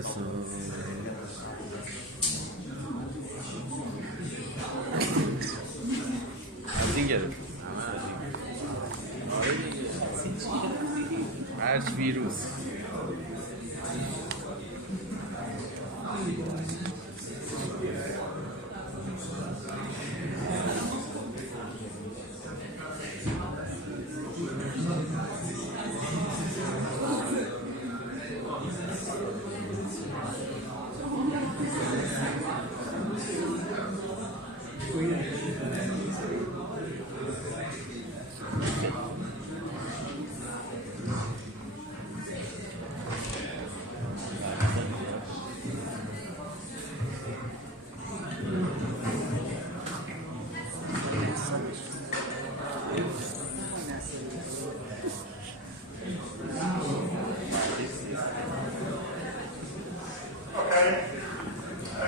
adesso virus.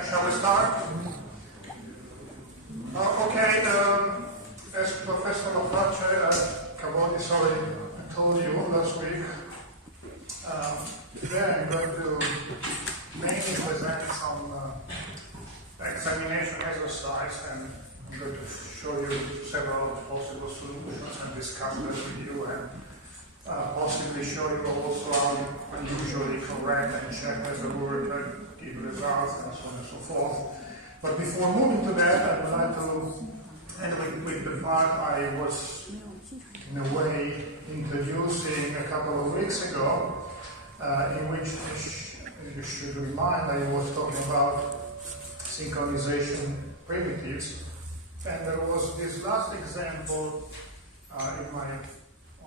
Shall we start? As Professor Cavodi told you last week, today I'm going to mainly present some examination exercise, and I'm going to show you several possible solutions and discuss them with you, and possibly show you also how unusually correct and check whether the work give results and so on and so forth. But before moving to that, I would like to end with the part I was, in a way, introducing a couple of weeks ago, in which you should remind I was talking about synchronization primitives, and there was this last example in my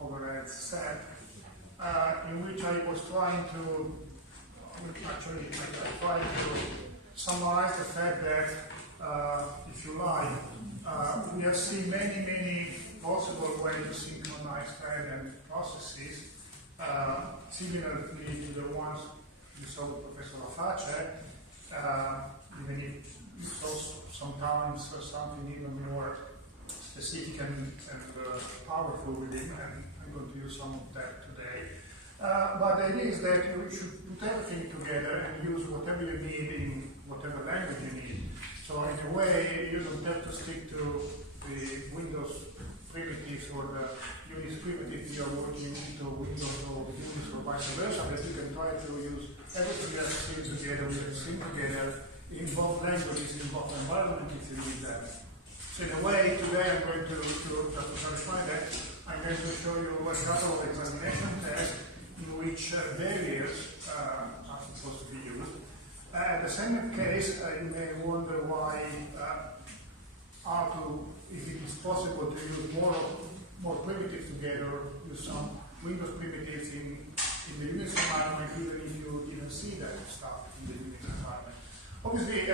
overhead set, in which I was trying to summarize the fact that, if you like, we have seen many possible ways to synchronize thread and processes, similarly to the ones you saw with Professor Aface, even if you saw sometimes something even more specific and powerful within, and I'm going to use some of that today. But the idea is that you should put everything together and use whatever you need in whatever language you need. So in a way, you don't have to stick to the Windows primitives or the Unix primitive you are working into Windows or Unix or vice versa, but you can try to use everything you have seen together, we can sing together in both languages, in both environments if you need that. So in a way, today I'm going to clarify that, I'm going to show you a couple of examination tests in which variables are supposed to be used. In the same case, you may wonder why, if it is possible to use more primitives together, use some Windows primitives in the Unix environment, even if you even see that stuff in the Unix environment. Obviously,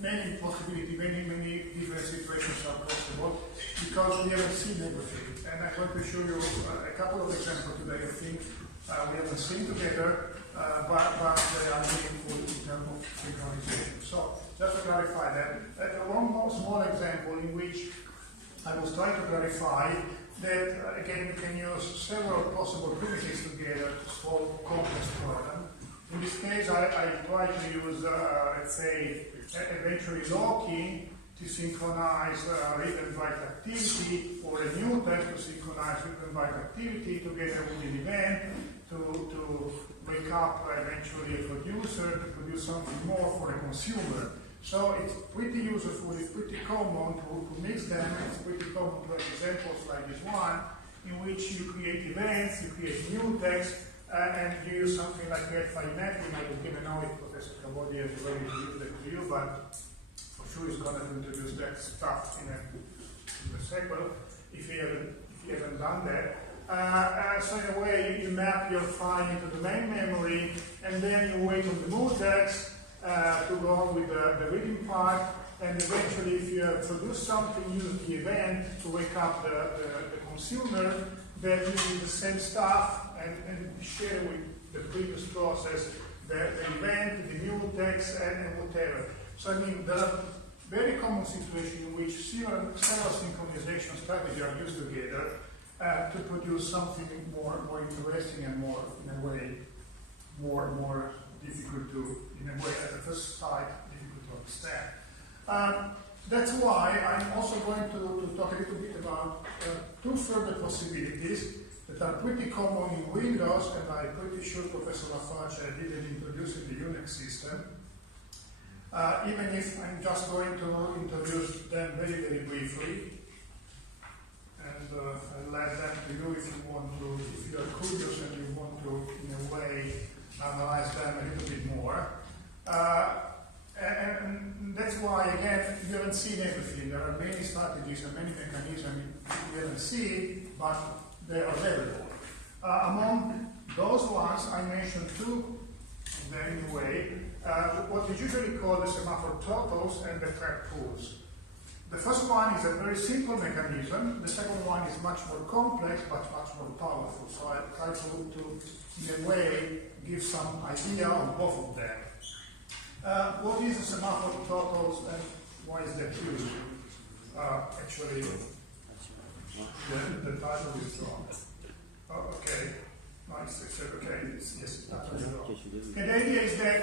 many possibilities, many different situations are possible because we haven't seen everything. And I'm going to show you a couple of examples today. I think we haven't seen together, but they are meaningful in terms of synchronization. So, just to clarify that, one more small example in which I was trying to clarify that, again, you can use several possible primitives together to solve complex problems. In this case, I try to use, let's say, eventually locking to synchronize read and write activity, or a new text to synchronize read and write activity together with an event to wake up eventually a producer to produce something more for a consumer. So it's pretty useful, it's pretty common to mix them. It's pretty common to have examples like this one, in which you create events, you create new text, and you use something like get file mapping. I don't even know if Professor Cavodi has already used that to you, but for sure he's going to introduce that stuff in a second if he hasn't done that. So in a way, you map your file into the main memory, and then you wait on the mutex to go on with the reading part, and eventually if you have produced something, use the event to wake up the consumer, then you do the same stuff and share with the previous process the event, the mutex, and whatever. So I mean, there are very common situations in which several synchronization strategies are used together to produce something more interesting and more, in a way, more difficult to, in a way, at the first sight, difficult to understand. That's why I'm also going to talk a little bit about two further possibilities that are pretty common in Windows, and I'm pretty sure Professor Lafarge didn't introduce in the Unix system. Even if I'm just going to introduce them very, very briefly. And I'll let that to you if you want to, if you are curious and you want to, in a way, analyze them a little bit more. And that's why, again, you haven't seen everything. There are many strategies and many mechanisms you haven't seen, but they are available. Among those ones, I mentioned two of them in a way, what we usually call the semaphore throttles and the thread pools. The first one is a very simple mechanism. The second one is much more complex, but much more powerful. So I try to in a way, give some idea of both of them. What is a semaphore throttles and why is that used? Actually, the title is wrong. Oh, okay. Nice. Okay. Yes, absolutely wrong. And the idea is that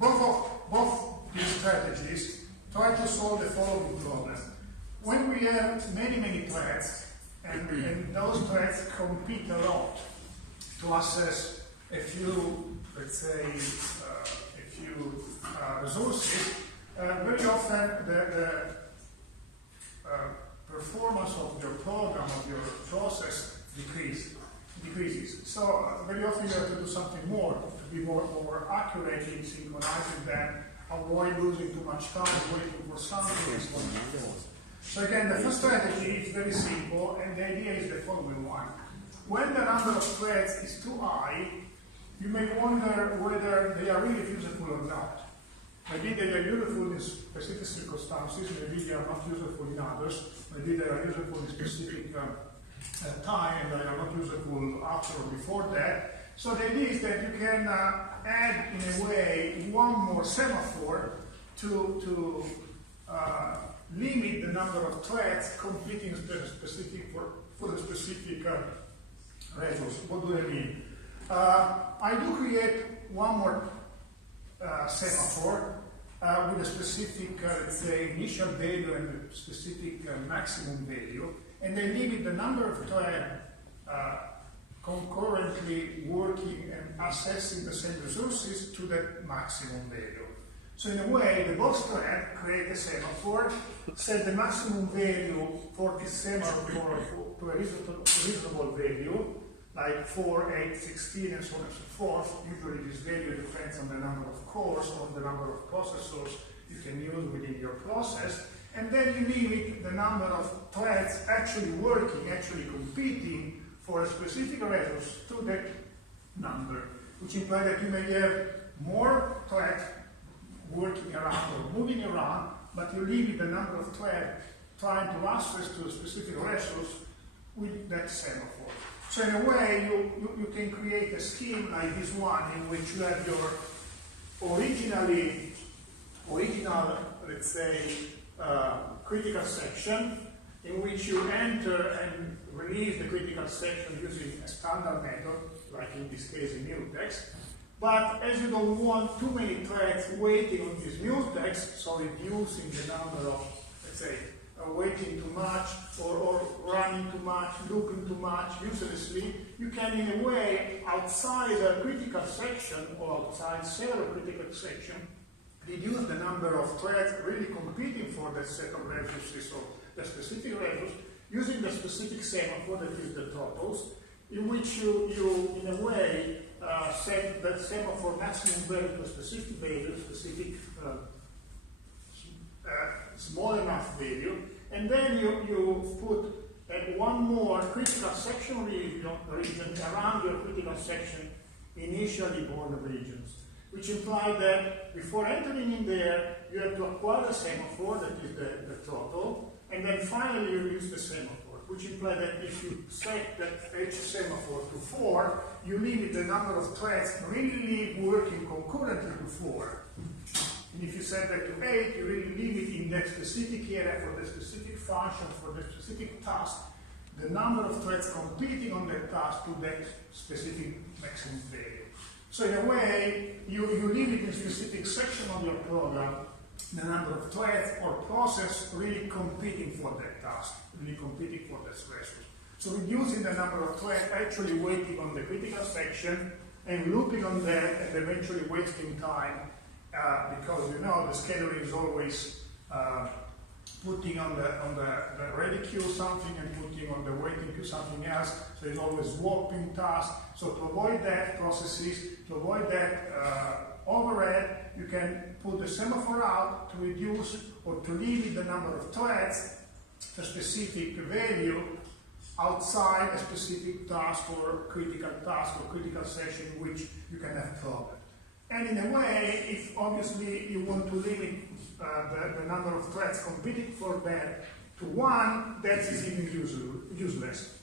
both these strategies try to solve the following problem. When we have many, many threads, and those threads compete a lot to access a few, let's say, resources, very often the performance of your program, of your process decreases. So very often you have to do something more to be more accurate in synchronizing them, avoid losing too much time waiting for something and so on and so forth. So again, the first strategy is very simple, and the idea is the following one. When the number of threads is too high, you may wonder whether they are really useful or not. Maybe they are useful in specific circumstances, maybe they are not useful in others, maybe they are useful in specific time and they are not useful after or before that. So the idea is that you can add, in a way, one more semaphore to limit the number of threads completing the specific for the specific resource. What do I mean? I do create one more semaphore with a specific, let's say, initial value and a specific maximum value, and I limit the number of threads concurrently working and accessing the same resources to that maximum value. So in a way, the box thread create a semaphore, set the maximum value for this semaphore to a reasonable value, like 4, 8, 16, and so on and so forth. Usually this value depends on the number of cores or the number of processors you can use within your process. And then you limit the number of threads actually working, actually competing for a specific resource to that number, which implies that you may have more threads working around or moving around, but you limit the number of threads trying to access to a specific resource with that semaphore. So in a way, you can create a scheme like this one in which you have your original, let's say, critical section, in which you enter and release the critical section using a standard method, like in this case in mutex. But as you don't want too many threads waiting on this mutex, so reducing the number of, let's say, waiting too much or running too much, looping too much uselessly, you can in a way, outside a critical section or outside several critical sections, reduce the number of threads really competing for the set of resources or the specific resource using the specific semaphore that is the throttles, in which you in a way set that semaphore maximum value to a specific value, specific small enough value, and then you put one more critical section region around your critical section initially born regions, which implies that before entering in there, you have to acquire the semaphore, that is the throttle, and then finally you use the semaphore, which implies that if you set that H semaphore to 4, you limit the number of threads really working concurrently to 4. And if you set that to 8, you really limit in that specific area for the specific function, for the specific task, the number of threads competing on that task to that specific maximum value. So in a way, you limit in a specific section of your program the number of threads or process really competing for that task, really competing for that resource. So reducing the number of threads actually waiting on the critical section and looping on that and eventually wasting time because you know the scheduler is always putting on the ready queue something and putting on the waiting queue something else. So it's always swapping tasks. So to avoid that processes, to avoid that overhead, you can put the semaphore out to reduce or to limit the number of threads to a specific value outside a specific task or critical session in which you can have problem. And in a way, if obviously you want to limit the number of threads competing for that to one, that is even useless.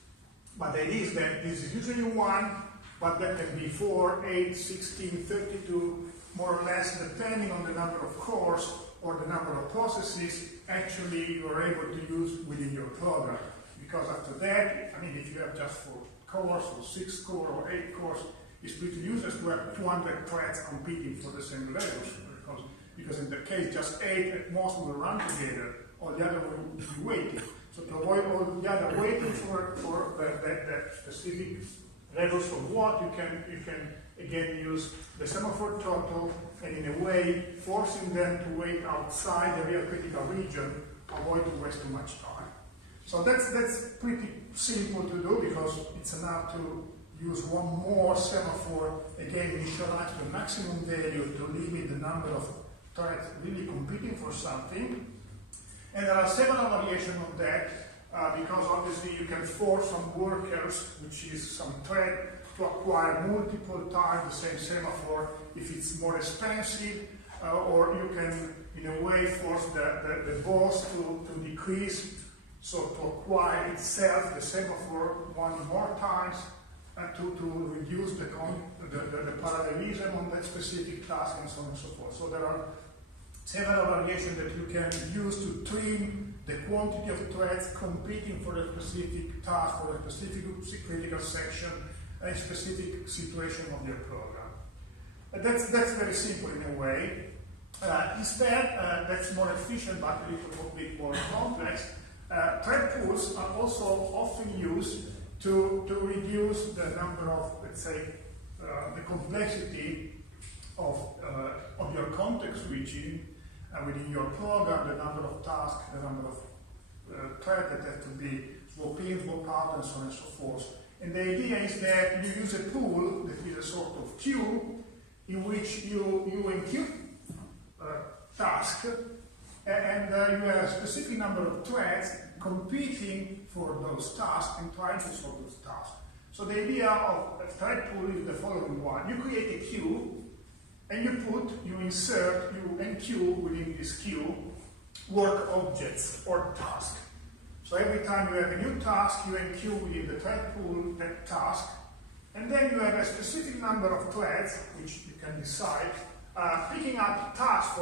But the idea is that this is usually one, but that can be 4, 8, 16, 32, more or less, depending on the number of cores or the number of processes actually you are able to use within your program. Because after that, I mean, if you have just 4 cores or 6 cores or 8 cores, it's pretty useless to have 200 threads competing for the same levels. Because in that case, just 8 at most will run together, or the other will be waiting. So to avoid all the other waiting for that specific levels of what, you can again use the semaphore throttle, and in a way forcing them to wait outside the real critical region, avoid to waste too much time. So that's pretty simple to do because it's enough to use one more semaphore, again initialize the maximum value to limit the number of threads really competing for something. And there are several variations of that because obviously you can force some workers, which is some thread, to acquire multiple times the same semaphore if it's more expensive, or you can in a way force the boss to decrease, so to acquire itself the semaphore one more times to reduce the parallelism on that specific task and so on and so forth. So there are several variations that you can use to trim the quantity of threads competing for a specific task or a specific critical section, a specific situation of your program. That's very simple in a way. Instead, that's more efficient but a little bit more complex. Thread pools are also often used to reduce the number of, let's say, the complexity of your context switching within your program, the number of tasks, the number of threads that have to be swap in, swap out, and so on and so forth. And the idea is that you use a pool that is a sort of queue in which you enqueue task and you have a specific number of threads competing for those tasks and trying to solve those tasks. So the idea of a thread pool is the following one. You create a queue and you insert, you enqueue within this queue work objects or tasks. So every time you have a new task, you enqueue within the thread pool that task, and then you have a specific number of threads, which you can decide, picking up tasks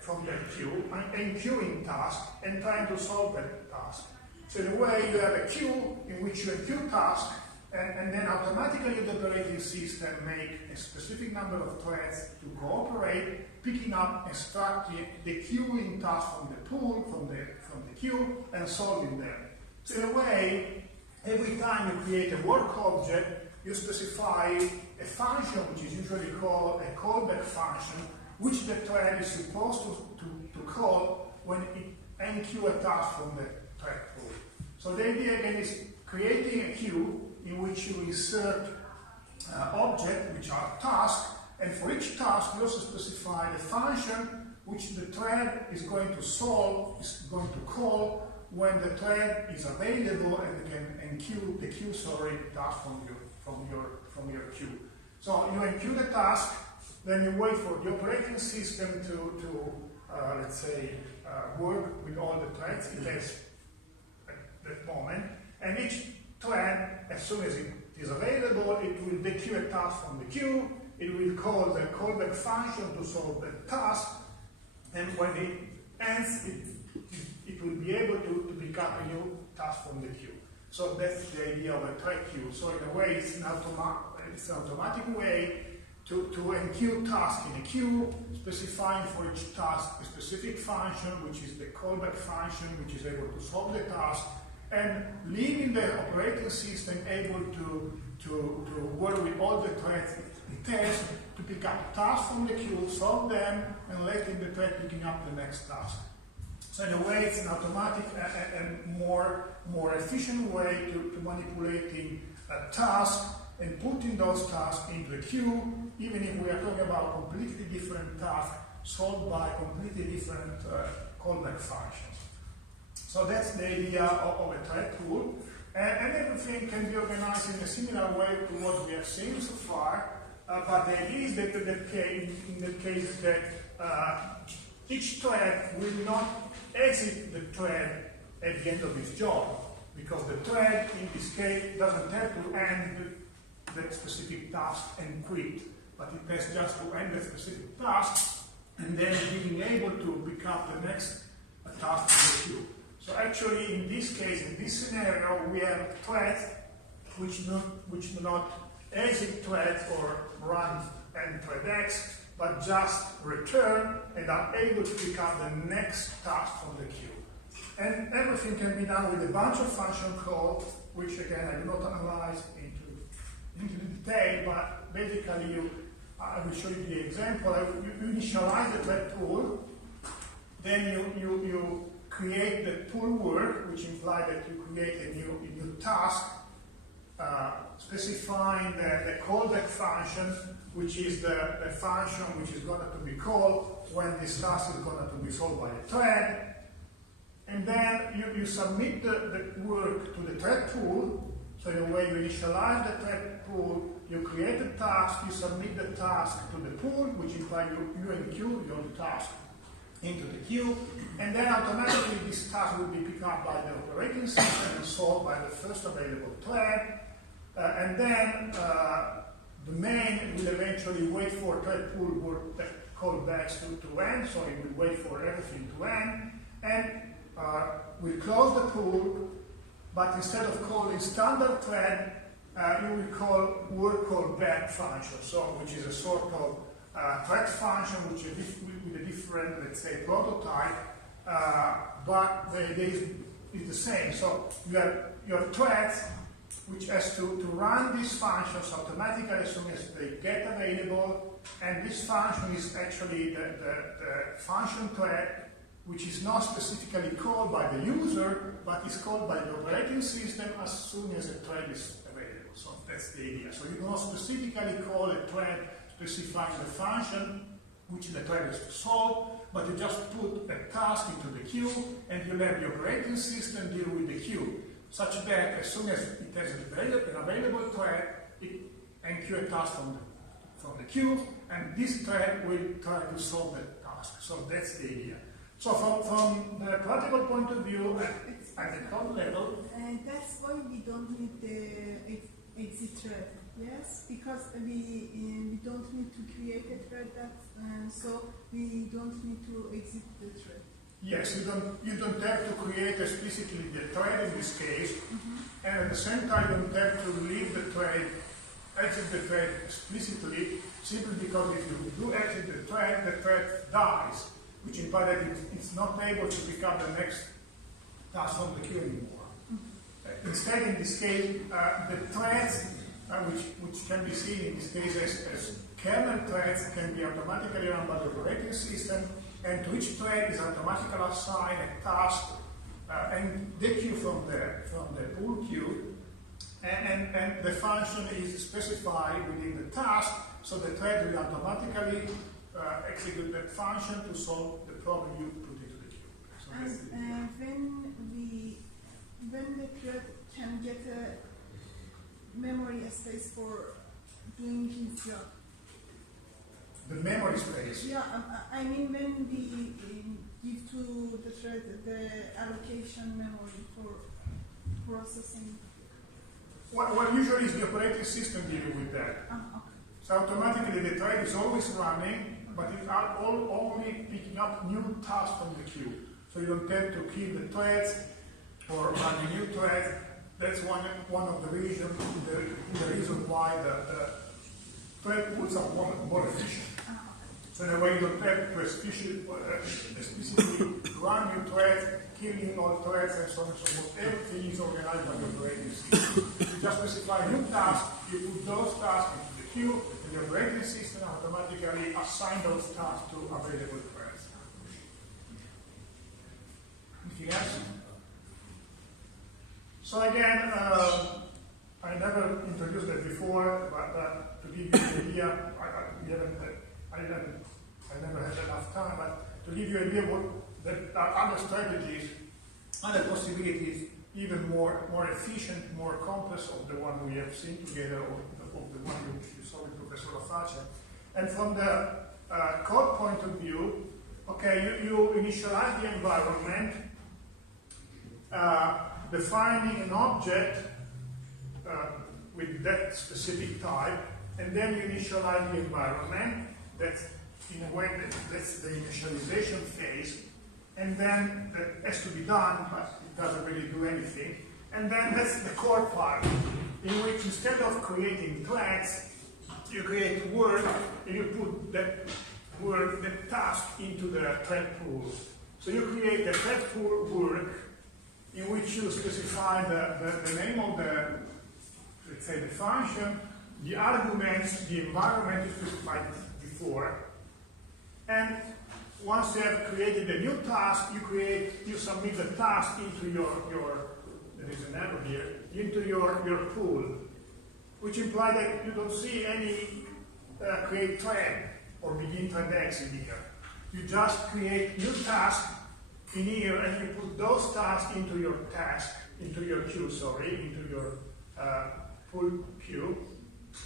from that queue, enqueuing tasks, and trying to solve that task. So in a way, you have a queue in which you enqueue tasks, and then automatically the operating system make a specific number of threads to cooperate, picking up, extracting the queuing task from the pool, from the queue, and solving them. So in a way, every time you create a work object, you specify a function which is usually called a callback function, which the thread is supposed to call when it enqueue a task from the thread pool. So the idea again is creating a queue in which you insert objects which are tasks, and for each task you also specify the function which the thread is going to solve, is going to call when the thread is available and can enqueue the queue, task from your queue. So you enqueue the task, then you wait for the operating system to let's say, work with all the threads it has at that moment, and each thread, as soon as it is available, it will dequeue a task from the queue, it will call the callback function to solve the task, and when it ends, it will be able to pick up a new task from the queue. So that's the idea of a thread queue. So in a way, it's an automatic way to enqueue tasks in a queue, specifying for each task a specific function, which is the callback function, which is able to solve the task, and leaving the operating system able to work with all the threads it has to pick up tasks from the queue, solve them, and letting the thread picking up the next task. So in a way, it's an automatic and more efficient way to manipulating a task and putting those tasks into a queue, even if we are talking about completely different tasks solved by completely different callback functions. So that's the idea of a thread pool. And everything can be organized in a similar way to what we have seen so far, but the idea is that in the case that each thread will not exit the thread at the end of its job, because the thread in this case doesn't have to end that specific task and quit, but it has just to end the specific task and then being able to pick up the next task from the queue. So actually, in this case, in this scenario, we have threads which do not exit threads or run and thread X, but just return and are able to pick up the next task from the queue. And everything can be done with a bunch of function code, which again I do not analyze into detail, but basically I will show you the example. You initialize the thread pool, then you create the pool work, which implies that you create a new task, specifying the callback function, which is the function which is going to be called when this task is going to be solved by the thread. And then you submit the work to the thread pool. So in a way, you initialize the thread pool, you create a task, you submit the task to the pool, which implies you enqueue your task into the queue, and then automatically this task will be picked up by the operating system and solved by the first available thread. And then the main will eventually wait for thread pool work callbacks to end, so it will wait for everything to end, and we'll close the pool, but instead of calling standard thread, you will call work callback function, so which is a sort of thread function which is with a different, let's say, prototype, but the idea is the same. So you have your threads which has to run these functions automatically as soon as they get available, and this function is actually the function thread which is not specifically called by the user, but is called by the operating system as soon as a thread is available. So that's the idea. So you do not specifically call a thread specifying the function which the thread is to solve, but you just put a task into the queue and you let the operating system deal with the queue, such that as soon as it has an available thread, it enqueue a task from the queue, and this thread will try to solve the task. So that's the idea. So from the practical point of view, at the code level... And that's why we don't need the exit thread, yes? Because we don't need to create a thread, so we don't need to exit the thread. Yes, you don't have to create explicitly the thread in this case, and at the same time you don't have to leave the thread, exit the thread explicitly, simply because if you do exit the thread dies, which implies that it's not able to pick up the next task from the queue anymore. Instead, in this case, the threads, which can be seen in this case as kernel threads, can be automatically run by the operating system, and to each thread is automatically assigned a task and the queue from the pool queue, and the function is specified within the task, so the thread will automatically execute that function to solve the problem you put into the queue. So and when the thread can get a memory space for doing his job. The memory space? Yeah, I mean when we give to the thread the allocation memory for processing. Well, usually it's the operating system dealing with that. Okay. So automatically the thread is always running, but it's only picking up new tasks from the queue. So you don't have to kill the threads or run a new thread. That's one of the reasons why thread pools are more efficient. So in a way, you don't have to explicitly run new threads, killing all threads, and so on and so forth. Everything is organized by the operating system. You just specify new tasks, you put those tasks into the queue, and the operating system automatically assigns those tasks to available threads. Anything else? So again, I never introduced that before, but to give you an idea, I never had enough time, but to give you an idea what there are other strategies, other possibilities, even more efficient, more complex of the one we have seen together, or of the one you saw with Professor Raface. And from the code point of view, okay, you initialize the environment, defining an object with that specific type, and then you initialize the environment. That's in a way that's the initialization phase, and then that has to be done, but it doesn't really do anything. And then that's the core part, in which instead of creating threads, you create work and you put that work, that task into the thread pool. So you create a thread pool work in which you specify the name of the, let's say, the function, the arguments, the environment you specified before, and once you have created a new task, you submit the task into your there is an error here, into your pool, which implies that you don't see any create thread or begin thread X in here. You just create new task in here, and you put those tasks into your queue, into your pool queue,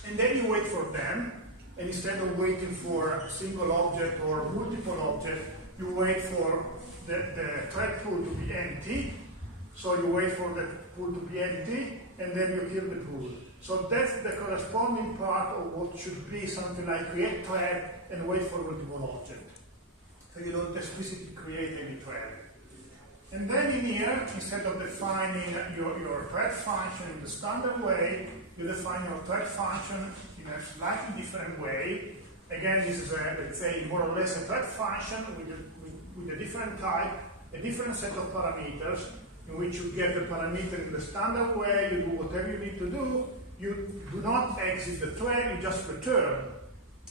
and then you wait for them. And instead of waiting for a single object or multiple objects, you wait for the thread pool to be empty. So you wait for the pool to be empty, and then you kill the pool. So that's the corresponding part of what should be something like create thread and wait for multiple objects. So you don't explicitly create any thread. And then in here, instead of defining your thread function in the standard way, you define your thread function in a slightly different way. Again, this is, let's say, more or less a thread function with a different type, a different set of parameters, in which you get the parameter in the standard way, you do whatever you need to do. You do not exit the thread, you just return.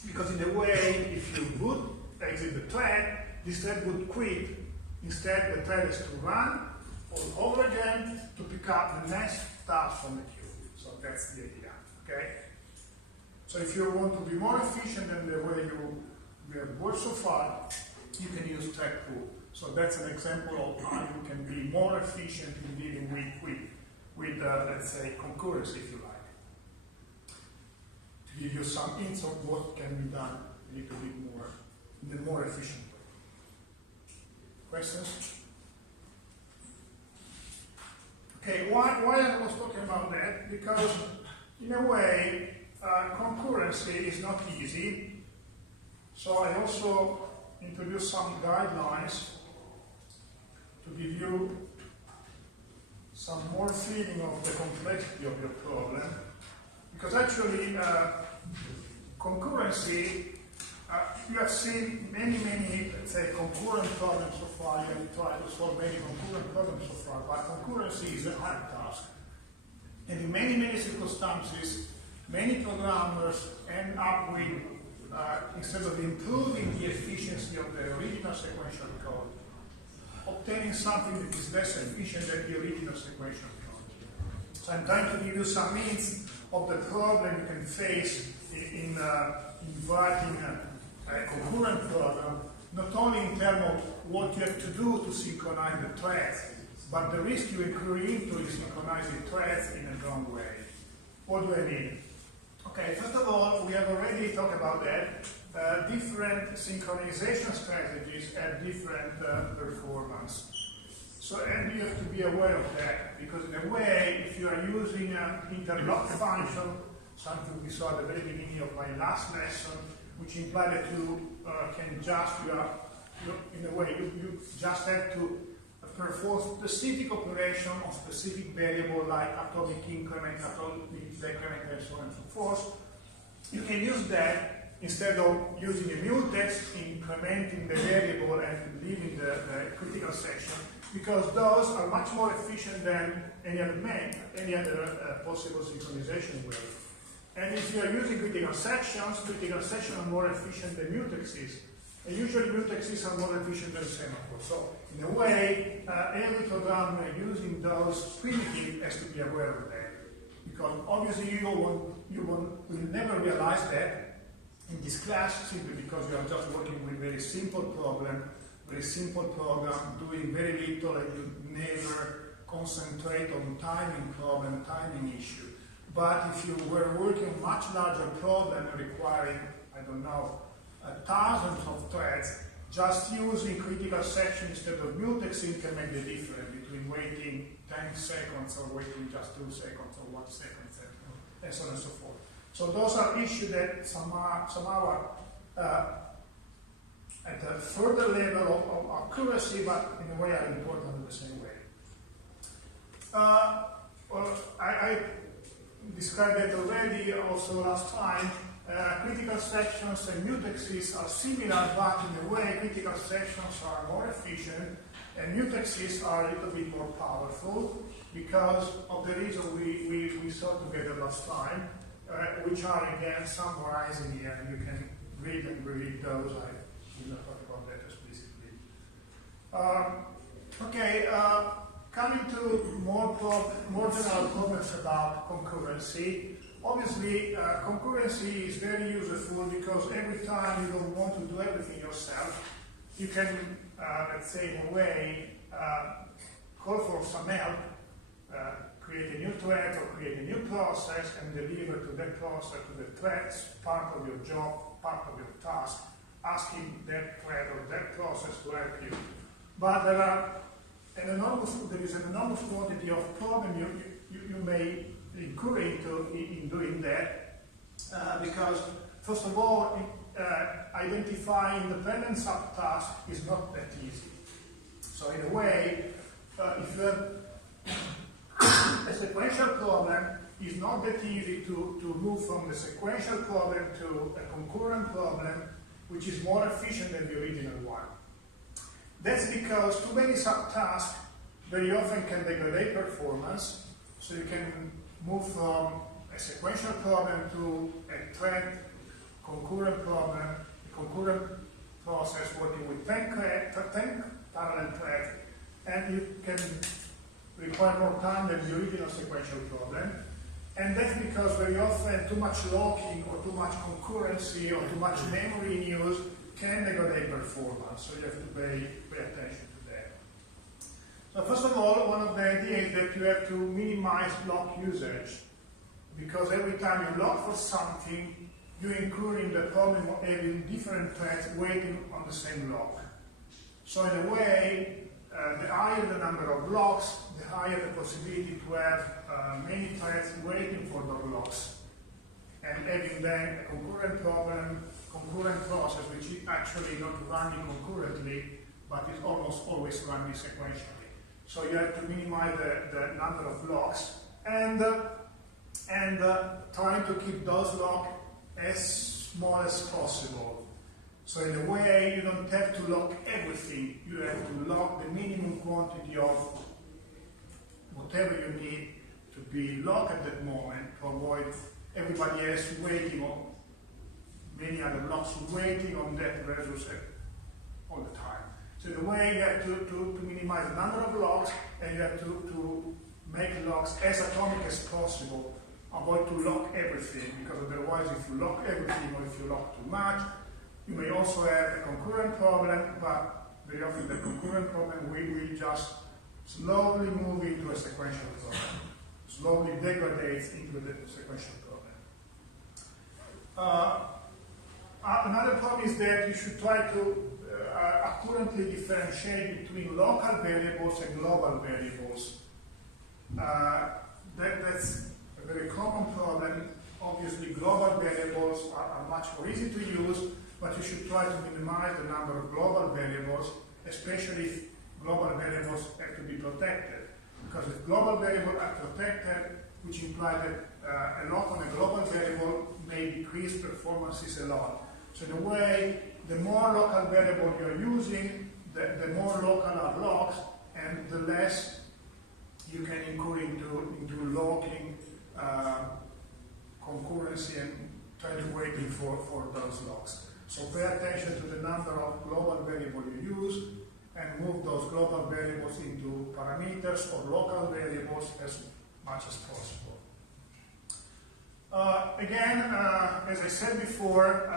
Because in a way, if you would exit the thread, this thread would quit. Instead, the thread has to run all over again to pick up the next task from the queue. So that's the idea, okay? So if you want to be more efficient than the way we have worked so far, you can use thread pool. So that's an example of how you can be more efficient in dealing with let's say, concurrency, if you like. To give you some hints of what can be done a little bit more, in a more efficient way. Questions? Okay, why I was talking about that? Because, in a way, concurrency is not easy. So I also introduced some guidelines to give you some more feeling of the complexity of your problem. Because actually, concurrency, you have seen many, let's say, concurrent problems so far. You have tried to solve many concurrent problems so far, but concurrency is a hard task. And in many circumstances, many programmers end up with, instead of improving the efficiency of the original sequential code, obtaining something that is less efficient than the original sequential code. So I'm trying to give you some hints of the problem you can face in writing a concurrent program, not only in terms of what you have to do to synchronize the threads, but the risk you incur into is synchronizing threads in a wrong way. What do I mean? Okay, first of all, we have already talked about that. Different synchronization strategies have different performance. So, and you have to be aware of that, because in a way, if you are using an interlock function, something we saw at the very beginning of my last lesson, which implies that you can just, in a way, you just have to perform specific operation on specific variable like atomic increment, atomic decrement, and so on and so forth. you can use that instead of using a mutex, incrementing the variable and leaving the critical section, because those are much more efficient than any other possible synchronization way. And if you are using critical sections are more efficient than mutexes. And usually mutexes are more efficient than semaphores. So in a way, every programmer using those primitives has to be aware of that. Because obviously you will never realize that in this class simply because you are just working with very simple program, doing very little, and you never concentrate on timing issue. But if you were working on much larger problem requiring, I don't know, thousands of threads, just using critical section instead of mutexing can make the difference between waiting 10 seconds or waiting just 2 seconds or 1 second, and so on and so forth. So those are issues that somehow at a further level of accuracy, but in a way are important in the same way. Well, I described that already also last time. Critical sections and mutexes are similar, but in a way critical sections are more efficient and mutexes are a little bit more powerful because of the reason we saw together last time, which are again summarized here, and you can read and reread those. I will not talk about that explicitly. Coming to more general comments about concurrency. Obviously, concurrency is very useful because every time you don't want to do everything yourself, you can, let's say in a way, call for some help, create a new thread or create a new process and deliver to that process, to the threads, part of your job, part of your task, asking that thread or that process to help you. But there is an enormous quantity of problem you may incur in doing that, because first of all, identifying independent subtasks is not that easy. So in a way, if you have a sequential problem, it's not that easy to move from the sequential problem to a concurrent problem, which is more efficient than the original one. That's because too many subtasks very often can degrade performance, so you can move from a sequential problem to a thread concurrent problem, a concurrent process working with 10 parallel threads, and you can require more time than the original sequential problem. And that's because very often too much locking or too much concurrency or too much memory in use can degrade performance, so you have to pay attention to that. So first of all, one of the ideas is that you have to minimize lock usage, because every time you lock for something, you incur in the problem of having different threads waiting on the same lock. So in a way, the higher the number of locks, the higher the possibility to have many threads waiting for those locks, and having then a concurrent process which is actually not running concurrently, but is almost always running sequentially. So you have to minimize the number of locks and trying to keep those locks as small as possible. So in a way, you don't have to lock everything. You have to lock the minimum quantity of whatever you need to be locked at that moment to avoid everybody else waiting on many other blocks waiting on that resource all the time. So in a way, you have to minimize the number of locks, and you have to make locks as atomic as possible. Avoid to lock everything, because otherwise if you lock everything or if you lock too much, you may also have a concurrent problem, but very often the concurrent problem will just slowly move into a sequential problem, slowly degrades into the sequential problem. Another problem is that you should try to accurately differentiate between local variables and global variables. That's a very common problem. Obviously, global variables are much more easy to use, but you should try to minimize the number of global variables, especially if global variables have to be protected. Because if global variables are protected, which implies that a lock on a global variable may decrease increase performances a lot. So in a way, the more local variable you're using, the more local are logs, and the less you can include into logging concurrency and try to waiting for those logs. So pay attention to the number of global variables you use and move those global variables into parameters or local variables as much as possible. Again, as I said before,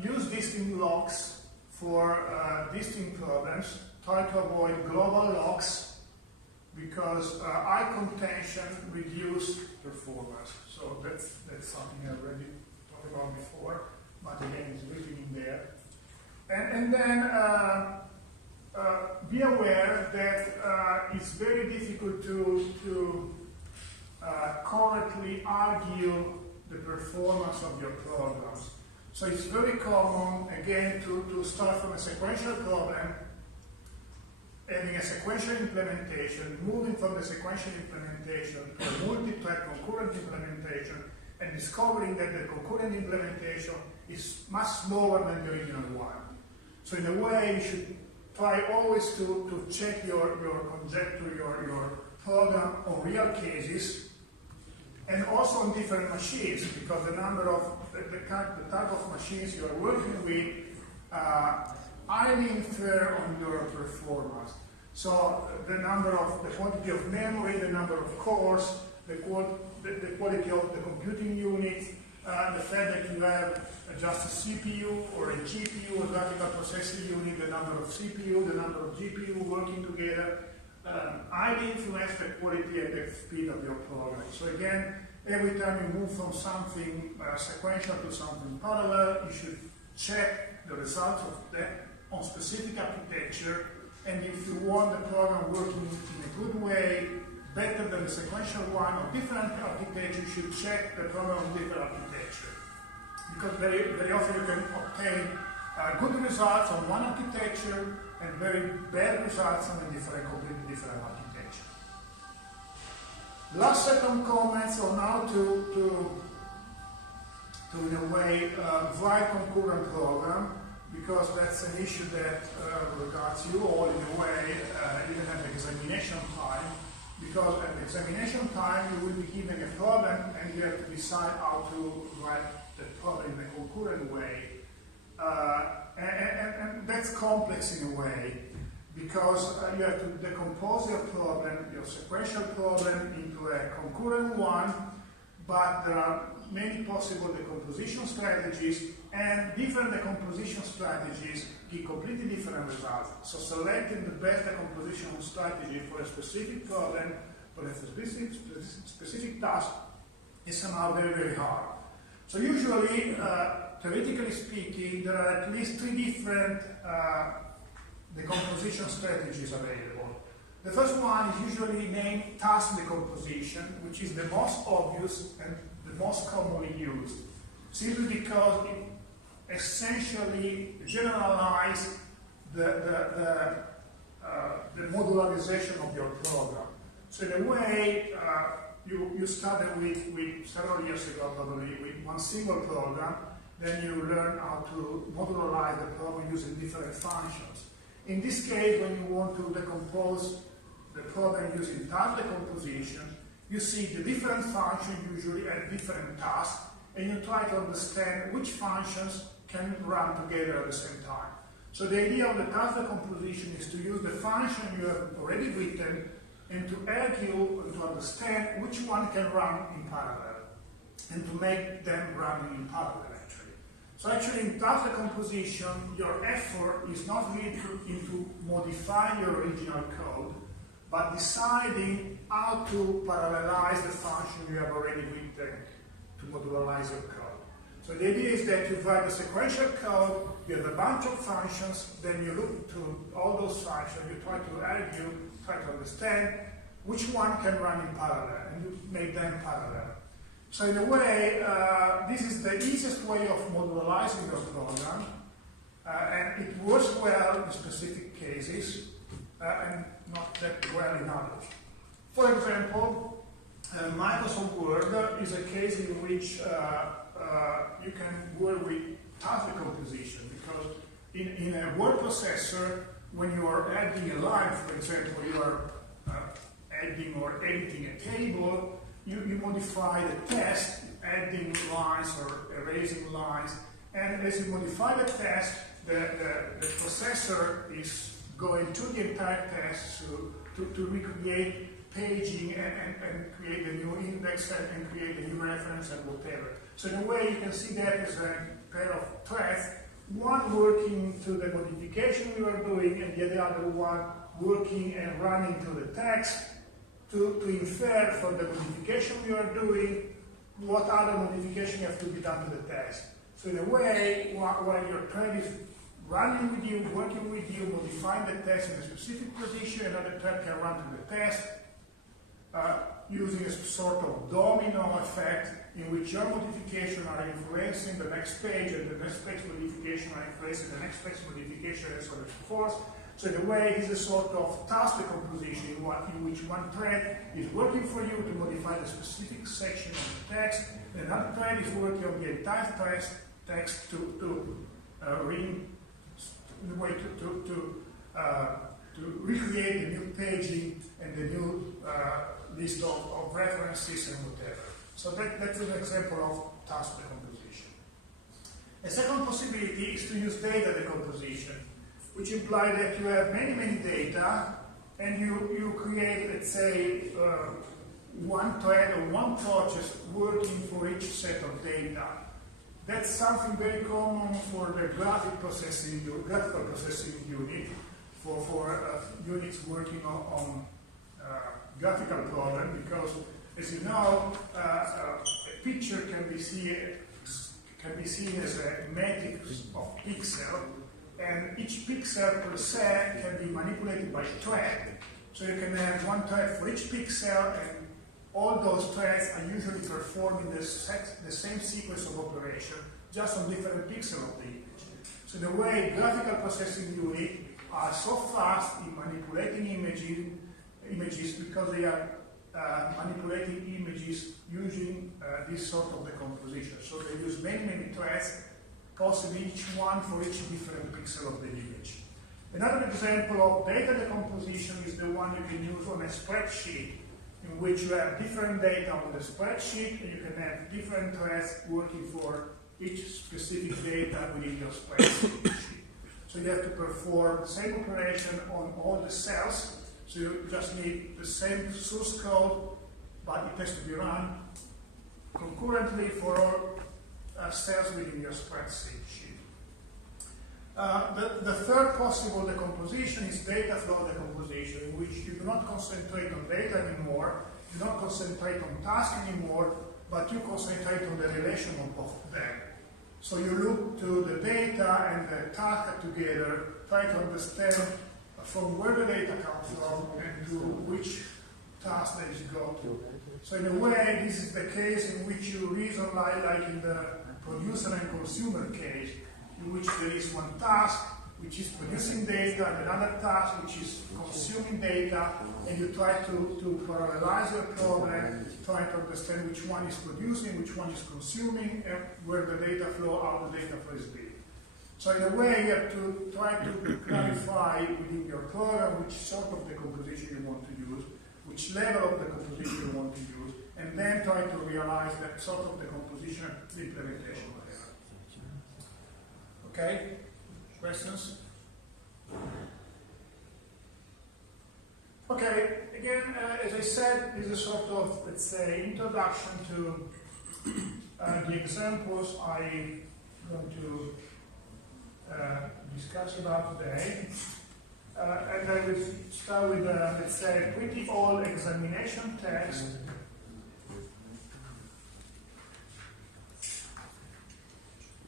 use distinct logs for distinct problems. Try to avoid global logs because high contention reduce performance. So that's something I already talked about before, but again, it's written in there. And then be aware that it's very difficult to correctly argue the performance of your programs. So it's very common, again, to start from a sequential problem, having a sequential implementation, moving from the sequential implementation to a multi-thread concurrent implementation, and discovering that the concurrent implementation is much slower than the original one. So in a way, you should try always to check your conjecture, your program on real cases, and also on different machines, because the number of the type of machines you are working with highly infer on your performance. So the quantity of memory, the number of cores, the quality of the computing unit, the fact that you have just a CPU or a GPU, a graphical processing unit, the number of CPU, the number of GPU working together, highly influence the quality and the speed of your program. So again, every time you move from something sequential to something parallel, you should check the results of that on specific architecture, and if you want the program working in a good way, better than the sequential one or different architecture, you should check the program on different architecture. Because very often you can obtain good results on one architecture and very bad results on a completely different architecture. Last second comments on how to in a way write concurrent program, because that's an issue that regards you all in a way, even at examination time. Because at examination time you will be given a problem and you have to decide how to write the problem in a concurrent way. And that's complex in a way, because you have to decompose your problem, your sequential problem, into a concurrent one, but there are many possible decomposition strategies, and different decomposition strategies give completely different results. So selecting the best decomposition strategy for a specific problem, for a specific task, is somehow very, very hard. So usually, theoretically speaking, there are at least 3 different decomposition strategies available. The first one is usually named task decomposition, which is the most obvious and the most commonly used, simply because it essentially generalizes the modularization of your program. So in a way, you started with several years ago probably with one single program, then you learn how to modularize the program using different functions. In this case, when you want to decompose the program using task decomposition, you see the different functions usually at different tasks, and you try to understand which functions can run together at the same time. So the idea of the task decomposition is to use the function you have already written and to argue and to understand which one can run in parallel, and to make them run in parallel actually. So actually in task decomposition, your effort is not really into modifying your original code, but deciding how to parallelize the function you have already written to modularize your code. So the idea is that you write a sequential code, you have a bunch of functions, then you look to all those functions, you try to argue, try to understand which one can run in parallel, and you make them parallel. So in a way, this is the easiest way of modularizing your program, and it works well in specific cases, and not that well in others. For example, Microsoft Word is a case in which you can work with task decomposition, because in a word processor, when you are adding a line, for example, you are adding or editing a table, you modify the text, adding lines or erasing lines, and as you modify the text, the processor is going to the entire text to recreate paging and create a new index and create a new reference and whatever. So in a way you can see that as a pair of threads, one working to the modification you are doing and the other one working and running to the text to infer from the modification you are doing what other modification have to be done to the text. So in a way, while your thread is running with you, working with you, modifying the text in a specific position, another thread can run to the text, using a sort of domino effect in which your modifications are influencing the next page and the next page modification are influencing the next page modification and so on and so forth. So in a way, it is a sort of task decomposition in which one thread is working for you to modify the specific section of the text, and another thread is working on the entire text to recreate the new paging and the new list of references and whatever. So that's an example of task decomposition. A second possibility is to use data decomposition, which implies that you have many data and you create, let's say, one thread or one process working for each set of data. That's something very common for the graphical processing unit, for units working on graphical program, because, as you know, a picture can be seen as a matrix of pixels, and each pixel per se can be manipulated by a thread. So you can have one thread for each pixel, and all those threads are usually performing the same sequence of operation, just on different pixels of the image. So the way graphical processing units are so fast in manipulating images because they are manipulating images using this sort of decomposition. So they use many threads, possibly each one for each different pixel of the image. Another example of data decomposition is the one you can use on a spreadsheet, in which you have different data on the spreadsheet, and you can have different threads working for each specific data within your spreadsheet. So you have to perform the same operation on all the cells. So you just need the same source code, but it has to be run concurrently for all cells within your spreadsheet. The third possible decomposition is data flow decomposition, in which you do not concentrate on data anymore, you don't concentrate on tasks anymore, but you concentrate on the relation of both of them. So you look to the data and the task together, try to understand from where the data comes from and to which task they should go to. So in a way, this is the case in which you reason like in the producer and consumer case, in which there is one task which is producing data and another task which is consuming data, and you try to parallelize your program, try to understand which one is producing, which one is consuming, and where the data flow, how the data flow is being. So in a way, you have to try to clarify within your program which sort of decomposition you want to use, which level of decomposition you want to use, and then try to realize that sort of decomposition implementation. Okay? Questions? Okay, again, as I said, this is a sort of, let's say, introduction to the examples I'm going to discuss about today. And I will start with, let's say, a pretty old examination text.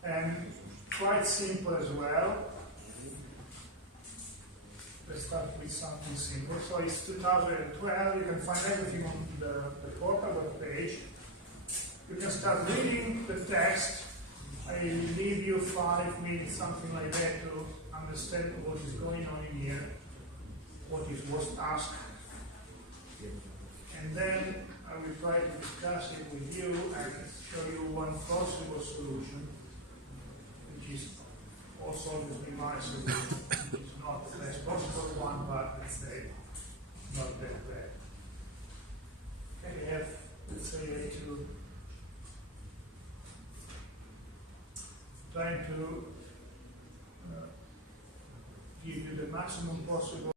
And quite simple as well. Let's start with something simple. So it's 2012. You can find everything on the portal web page. You can start reading the text. I leave you 5 minutes, something like that, to understand what is going on in here, what is was asked. And then I will try to discuss it with you and show you one possible solution, which is also obviously my solution. It's not the best possible one, but let's say not that bad. Okay, we have, let's say, to trying to give you the maximum possible